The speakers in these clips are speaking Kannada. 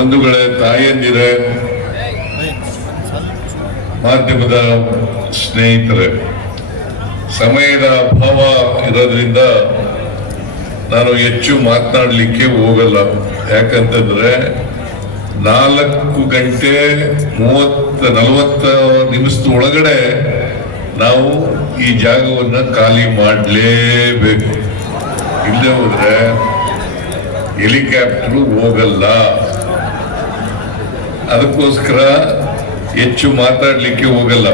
ಬಂಧುಗಳೇ, ತಾಯಂದಿರೇ, ಮಾಧ್ಯಮದ ಸ್ನೇಹಿತರೆ, ಸಮಯದ ಅಭಾವ ಇರೋದ್ರಿಂದ ನಾನು ಹೆಚ್ಚು ಮಾತನಾಡಲಿಕ್ಕೆ ಹೋಗಲ್ಲ. ಯಾಕಂತಂದ್ರೆ 4 ಗಂಟೆ 40 ನಿಮಿಷದ ಒಳಗಡೆ ನಾವು ಈ ಜಾಗವನ್ನ ಖಾಲಿ ಮಾಡಲೇಬೇಕು. ಇಲ್ಲದೆ ಹೋದ್ರೆ ಹೆಲಿಕಾಪ್ಟರ್ ಹೋಗಲ್ಲ. ಅದಕ್ಕೋಸ್ಕರ ಹೆಚ್ಚು ಮಾತಾಡಲಿಕ್ಕೆ ಹೋಗಲ್ಲ.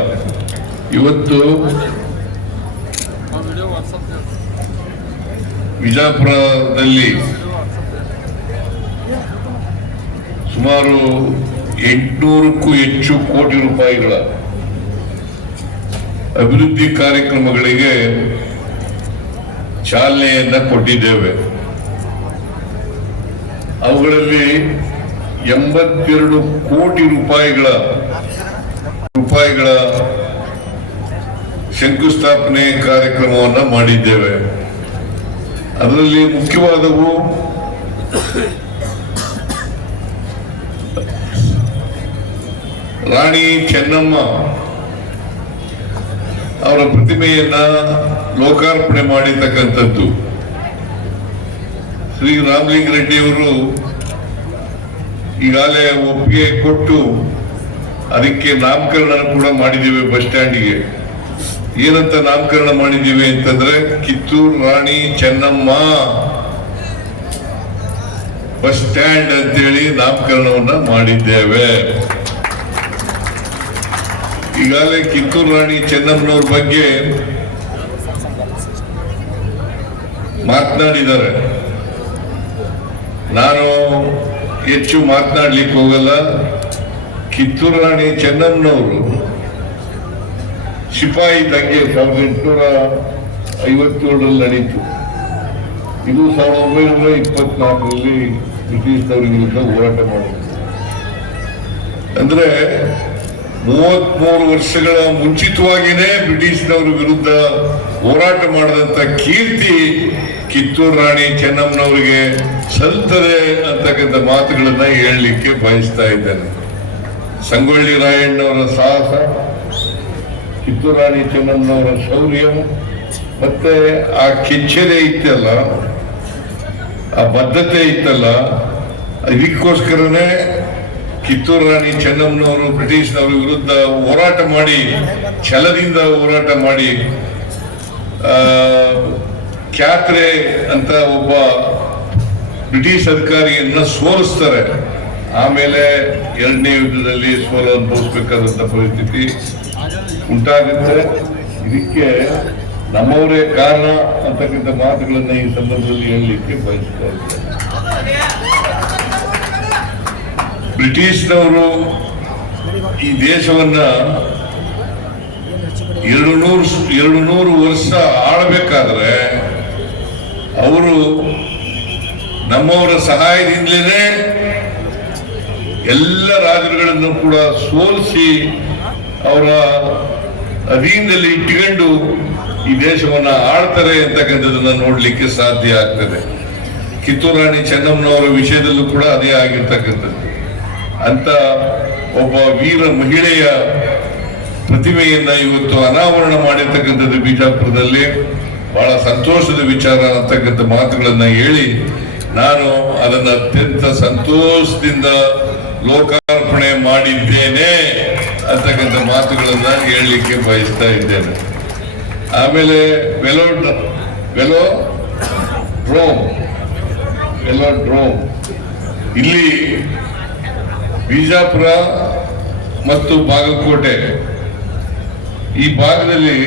ಇವತ್ತು ವಿಜಯಪುರದಲ್ಲಿ ಸುಮಾರು 800ಕ್ಕೂ ಹೆಚ್ಚು ಕೋಟಿ ರೂಪಾಯಿಗಳ ಅಭಿವೃದ್ಧಿ ಕಾರ್ಯಕ್ರಮಗಳಿಗೆ ಚಾಲನೆಯನ್ನ ಕೊಟ್ಟಿದ್ದೇವೆ. ಅವುಗಳಲ್ಲಿ 82 ಕೋಟಿ ರೂಪಾಯಿಗಳ ಶಂಕುಸ್ಥಾಪನೆ ಕಾರ್ಯಕ್ರಮವನ್ನು ಮಾಡಿದ್ದೇವೆ. ಅದರಲ್ಲಿ ಮುಖ್ಯವಾದವು ರಾಣಿ ಚೆನ್ನಮ್ಮ ಅವರ ಪ್ರತಿಮೆಯನ್ನ ಲೋಕಾರ್ಪಣೆ ಮಾಡಿರ್ತಕ್ಕಂಥದ್ದು. ಶ್ರೀ ರಾಮಲಿಂಗಾರೆಡ್ಡಿಯವರು ಈಗಾಗಲೇ ಒಪ್ಪಿಗೆ ಕೊಟ್ಟು ಅದಕ್ಕೆ ನಾಮಕರಣ ಕೂಡ ಮಾಡಿದ್ದೇವೆ. ಬಸ್ ಸ್ಟ್ಯಾಂಡಿಗೆ ಏನಂತ ನಾಮಕರಣ ಮಾಡಿದ್ದೀವಿ ಅಂತಂದ್ರೆ ಕಿತ್ತೂರು ರಾಣಿ ಚೆನ್ನಮ್ಮ ಬಸ್ ಸ್ಟ್ಯಾಂಡ್ ಅಂತೇಳಿ ನಾಮಕರಣವನ್ನ ಮಾಡಿದ್ದೇವೆ. ಈಗಾಗಲೇ ಕಿತ್ತೂರು ರಾಣಿ ಚೆನ್ನಮ್ಮನವ್ರ ಬಗ್ಗೆ ಮಾತನಾಡಿದ್ದಾರೆ. ನಾನು ಹೆಚ್ಚು ಮಾತನಾಡ್ಲಿಕ್ಕೆ ಹೋಗಲ್ಲ. ಕಿತ್ತೂರು ರಾಣಿ ಚೆನ್ನಮ್ಮನವರು ಸಿಪಾಯಿ ದಂಗೆ 1857ರಲ್ಲಿ ನಡೀತು. ಇದು 1924ರಲ್ಲಿ ಬ್ರಿಟಿಷ್ನವರ ವಿರುದ್ಧ ಹೋರಾಟ ಮಾಡಿದ್ರು. ಅಂದ್ರೆ 33 ವರ್ಷಗಳ ಮುಂಚಿತವಾಗಿಯೇ ಬ್ರಿಟಿಷ್ನವರ ವಿರುದ್ಧ ಹೋರಾಟ ಮಾಡಿದಂತ ಕೀರ್ತಿ ಕಿತ್ತೂರು ರಾಣಿ ಚೆನ್ನಮ್ಮನವರಿಗೆ ಸಲ್ತದೆ ಅಂತಕ್ಕಂಥ ಮಾತುಗಳನ್ನ ಹೇಳಲಿಕ್ಕೆ ಬಯಸ್ತಾ ಇದ್ದೇನೆ. ಸಂಗೊಳ್ಳಿ ರಾಯಣ್ಣವರ ಸಾಹಸ, ಕಿತ್ತೂರು ರಾಣಿ ಚೆನ್ನಮ್ಮನವರ ಶೌರ್ಯ, ಮತ್ತೆ ಆ ಕೆಚ್ಚೆದೆ ಇತ್ತಲ್ಲ, ಆ ಬದ್ಧತೆ ಇತ್ತಲ್ಲ, ಇದಕ್ಕೋಸ್ಕರನೇ ಕಿತ್ತೂರು ರಾಣಿ ಚೆನ್ನಮ್ಮನವರು ಬ್ರಿಟಿಷ್ನವರ ವಿರುದ್ಧ ಹೋರಾಟ ಮಾಡಿ, ಛಲದಿಂದ ಹೋರಾಟ ಮಾಡಿ, ಕ್ಯಾತ್ರೆ ಅಂತ ಒಬ್ಬ ಬ್ರಿಟಿಷ್ ಅಧಿಕಾರಿಯನ್ನ ಸೋಲಿಸ್ತಾರೆ. ಆಮೇಲೆ 2ನೇ ಯುದ್ಧದಲ್ಲಿ ಸೋಲು ಅನುಭವಿಸಬೇಕಾದಂತ ಪರಿಸ್ಥಿತಿ ಉಂಟಾಗುತ್ತೆ. ಇದಕ್ಕೆ ನಮ್ಮವರೇ ಕಾರಣ ಅಂತಕ್ಕಂಥ ಮಾತುಗಳನ್ನ ಈ ಸಂದರ್ಭದಲ್ಲಿ ಹೇಳಲಿಕ್ಕೆ ಬಯಸ್ತಾ ಇದ್ದಾರೆ. ಬ್ರಿಟಿಷ್ನವರು ಈ ದೇಶವನ್ನ 200 ವರ್ಷ ಆಳಬೇಕಾದ್ರೆ ಅವರು ನಮ್ಮವರ ಸಹಾಯದಿಂದಲೇ ಎಲ್ಲ ರಾಜರುಗಳನ್ನು ಕೂಡ ಸೋಲಿಸಿ ಅವರ ಅಧೀನದಲ್ಲಿ ಇಟ್ಟುಕೊಂಡು ಈ ದೇಶವನ್ನ ಆಳ್ತಾರೆ ಅಂತಕ್ಕಂಥದನ್ನ ನೋಡ್ಲಿಕ್ಕೆ ಸಾಧ್ಯ ಆಗ್ತದೆ. ಕಿತ್ತೂರು ರಾಣಿ ಚೆನ್ನಮ್ಮನವರ ವಿಷಯದಲ್ಲೂ ಕೂಡ ಅದೇ ಆಗಿರ್ತಕ್ಕಂಥದ್ದು. ಅಂತ ಒಬ್ಬ ವೀರ ಮಹಿಳೆಯ ಪ್ರತಿಮೆಯನ್ನ ಇವತ್ತು ಅನಾವರಣ ಮಾಡಿರ್ತಕ್ಕಂಥದ್ದು ಬಿಜಾಪುರದಲ್ಲಿ ಬಹಳ ಸಂತೋಷದ ವಿಚಾರ ಅಂತಕ್ಕಂಥ ಮಾತುಗಳನ್ನ ಹೇಳಿ ನಾನು ಅದನ್ನ ಅತ್ಯಂತ ಸಂತೋಷದಿಂದ ಲೋಕಾರ್ಪಣೆ ಮಾಡಿದ್ದೇನೆ ಅಂತಕ್ಕಂಥ ಮಾತುಗಳನ್ನ ಹೇಳಲಿಕ್ಕೆ ಬಯಸ್ತಾ ಇದ್ದೇನೆ. ಆಮೇಲೆ ವೆಲೋಡ್ರೋಮ್ ಇಲ್ಲಿ ಬಿಜಾಪುರ ಮತ್ತು ಬಾಗಲಕೋಟೆ ಈ ಭಾಗದಲ್ಲಿ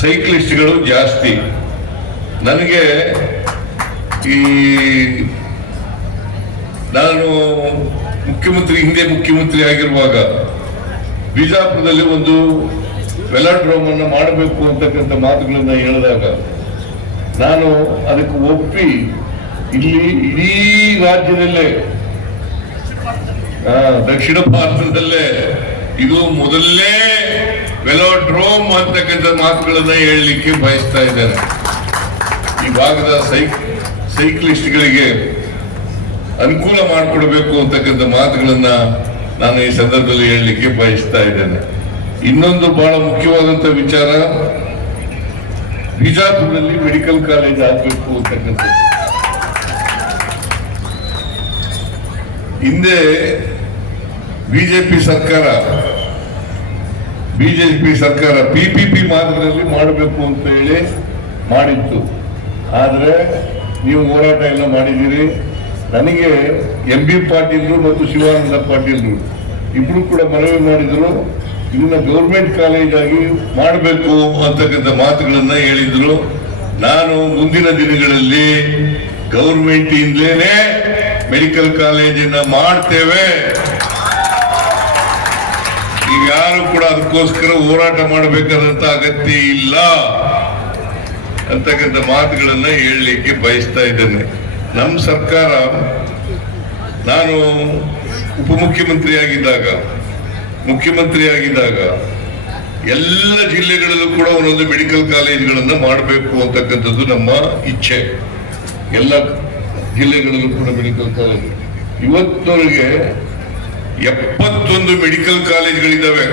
ಸೈಕ್ಲಿಸ್ಟ್ಗಳು ಜಾಸ್ತಿ. ನನಗೆ ನಾನು ಹಿಂದೆ ಮುಖ್ಯಮಂತ್ರಿ ಆಗಿರುವಾಗ ಬಿಜಾಪುರದಲ್ಲಿ ಒಂದು ವೆಲಾಡ್ರೋಮ್ ಅನ್ನು ಮಾಡಬೇಕು ಅಂತಕ್ಕಂಥ ಮಾತುಗಳನ್ನ ಹೇಳಿದಾಗ ನಾನು ಅದಕ್ಕೆ ಒಪ್ಪಿ ಇಲ್ಲಿ ಇಡೀ ರಾಜ್ಯದಲ್ಲೇ ದಕ್ಷಿಣ ಭಾರತದಲ್ಲೇ ಇದು ಮೊದಲನೇ ವೆಲೋಡ್ರೋಮ್ ಅಂತಕ್ಕಂಥ ಮಾತುಗಳನ್ನ ಹೇಳಲಿಕ್ಕೆ ಬಯಸ್ತಾ ಇದ್ದೇನೆ. ಈ ಭಾಗದ ಸೈಕ್ಲಿಸ್ಟ್ಗಳಿಗೆ ಅನುಕೂಲ ಮಾಡಿಕೊಡ್ಬೇಕು ಅಂತಕ್ಕಂಥ ಮಾತುಗಳನ್ನ ನಾನು ಈ ಸಂದರ್ಭದಲ್ಲಿ ಹೇಳಲಿಕ್ಕೆ ಬಯಸ್ತಾ ಇದ್ದೇನೆ. ಇನ್ನೊಂದು ಬಹಳ ಮುಖ್ಯವಾದಂತ ವಿಚಾರ, ಬಿಜಾಪುರದಲ್ಲಿ ಮೆಡಿಕಲ್ ಕಾಲೇಜ್ ಆಗಬೇಕು ಅಂತಕ್ಕಂಥ. ಹಿಂದೆ ಬಿಜೆಪಿ ಸರ್ಕಾರ PPP ಮಾರ್ಗದಲ್ಲಿ ಮಾಡಬೇಕು ಅಂತ ಹೇಳಿ ಮಾಡಿತ್ತು. ಆದ್ರೆ ನೀವು ಹೋರಾಟ ಎಲ್ಲ ಮಾಡಿದ್ದೀರಿ. ನನಗೆ MB ಪಾಟೀಲ್ರು ಮತ್ತು ಶಿವಾನಂದ ಪಾಟೀಲ್ರು ಇಬ್ರು ಕೂಡ ಮನವಿ ಮಾಡಿದ್ರು, ಇದನ್ನ ಗೌರ್ಮೆಂಟ್ ಕಾಲೇಜ್ ಆಗಿ ಮಾಡಬೇಕು ಅಂತಕ್ಕಂಥ ಮಾತುಗಳನ್ನ ಹೇಳಿದ್ರು. ನಾನು ಮುಂದಿನ ದಿನಗಳಲ್ಲಿ ಗೌರ್ಮೆಂಟ್ ಇಂದಲೇನೆ ಮೆಡಿಕಲ್ ಕಾಲೇಜನ್ನ ಮಾಡ್ತೇವೆ, ಈಗ ಯಾರು ಕೂಡ ಅದಕ್ಕೋಸ್ಕರ ಹೋರಾಟ ಮಾಡಬೇಕಾದಂತ ಅಗತ್ಯ ಇಲ್ಲ ಅಂತಕ್ಕಂಥ ಮಾತುಗಳನ್ನ ಹೇಳಲಿಕ್ಕೆ ಬಯಸ್ತಾ ಇದ್ದೇನೆ. ನಮ್ಮ ಸರ್ಕಾರ, ನಾನು ಮುಖ್ಯಮಂತ್ರಿಯಾಗಿದ್ದಾಗ ಎಲ್ಲ ಜಿಲ್ಲೆಗಳಲ್ಲೂ ಕೂಡ ಒಂದೊಂದು ಮೆಡಿಕಲ್ ಕಾಲೇಜ್ಗಳನ್ನ ಮಾಡಬೇಕು ಅಂತಕ್ಕಂಥದ್ದು ನಮ್ಮ ಇಚ್ಛೆ. ಎಲ್ಲ ಜಿಲ್ಲೆಗಳಲ್ಲೂ ಕೂಡ ಮೆಡಿಕಲ್ ಕಾಲೇಜ್. ಇವತ್ತವರೆಗೆ 71 ಮೆಡಿಕಲ್ ಕಾಲೇಜ್ಗಳಿದ್ದಾವೆ.